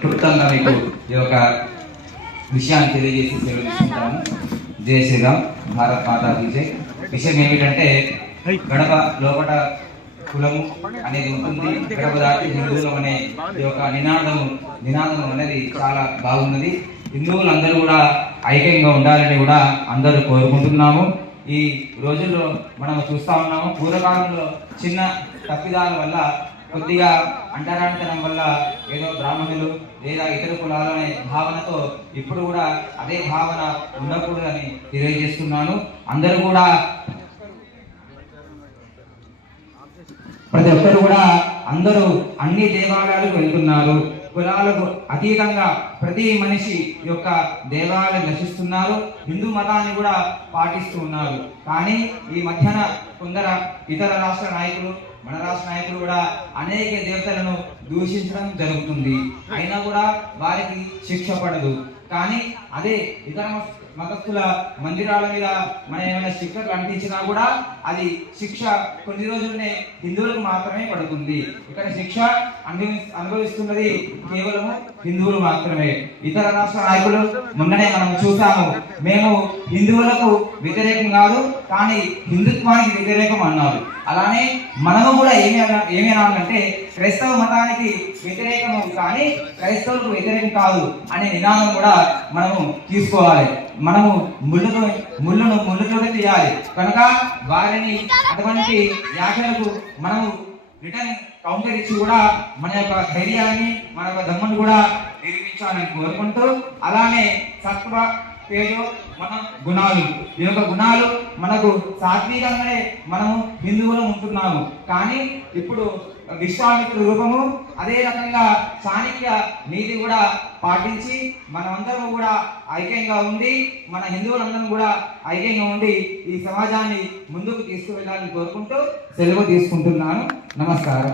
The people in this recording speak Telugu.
క్లుప్తంగా మీకు ఈ యొక్క విషయాన్ని తెలియజేసి సేవ తీసుకుంటాము. జై శ్రీరామ్, భారత్ మాతా కీ జై. విషయం ఏమిటంటే, గడప లోపట కులము అనేది ఉంటుంది, గడప దాటి హిందువులం అనే ఈ యొక్క నినాదం అనేది చాలా బాగున్నది. హిందువులందరూ కూడా ఐక్యంగా ఉండాలని కూడా అందరూ కోరుకుంటున్నాము. ఈ రోజుల్లో మనం చూస్తూ ఉన్నాము, పూర్వకాలంలో చిన్న తప్పిదాల వల్ల, కొద్దిగా అంటరానితనం వల్ల ఏదో బ్రాహ్మణులు లేదా ఇతర కులాలు అనే భావనతో ఇప్పుడు కూడా అదే భావన ఉండకూడదని తెలియజేస్తున్నాను. అందరూ కూడా, ప్రతి ఒక్కరు కూడా అందరూ అన్ని దేవాలయాలకు వెళ్తున్నారు. కులాలకు అతీతంగా ప్రతి మనిషి యొక్క దేవాలయం దర్శిస్తున్నారు. హిందూ మతాన్ని కూడా పాటిస్తూ ఉన్నారు. కానీ ఈ మధ్యన కొందరు ఇతర రాష్ట్ర నాయకులు, మన రాష్ట్ర నాయకులు కూడా అనేక దేవతలను దూషించడం జరుగుతుంది. అయినా కూడా వారికి శిక్ష పడదు. కానీ అదే ఇతర మతస్థుల మందిరాల మీద మనం ఏమైనా స్టిక్కర్లు అంటించినా కూడా అది శిక్ష కొన్ని రోజులనే హిందువులకు మాత్రమే పడుతుంది. ఇక్కడ శిక్ష అనుభవిస్తున్నది కేవలం హిందువులు మాత్రమే. ఇతర రాష్ట్ర నాయకులు మొన్ననే మనం చూసాము, మేము హిందువులకు వ్యతిరేకం కాదు కానీ హిందుత్వానికి వ్యతిరేకం అన్నారు. అలానే మనము కూడా ఏమి అనాలంటే, క్రైస్తవ మతానికి వ్యతిరేకము కానీ క్రైస్తవులకు వ్యతిరేకం కాదు అనే నినాదం కూడా మనము తీసుకోవాలి. మనము ముళ్ళుతోనే తీయాలి. కనుక వారిని అటువంటి వ్యాఖ్యలకు మనము రిటర్న్ కౌంటర్ ఇచ్చి కూడా మన యొక్క ధైర్యాన్ని, మన యొక్క దమ్మును కూడా నిరూపించాలని కోరుకుంటూ, అలానే సత్వ తేజో మన గుణాలు, ఈ యొక్క గుణాలు మనకు సాత్వికంగానే మనము హిందువులు ఉంటున్నాము. కానీ ఇప్పుడు విశ్వామిత్ర రూపము, అదే రకంగా చాణక్య నీతి కూడా పాటించి మనమందరం కూడా ఐక్యంగా ఉండి, మన హిందువులందరం కూడా ఐక్యంగా ఉండి ఈ సమాజాన్ని ముందుకు తీసుకువెళ్ళాలని కోరుకుంటూ సెలవు తీసుకుంటున్నాను. నమస్కారం.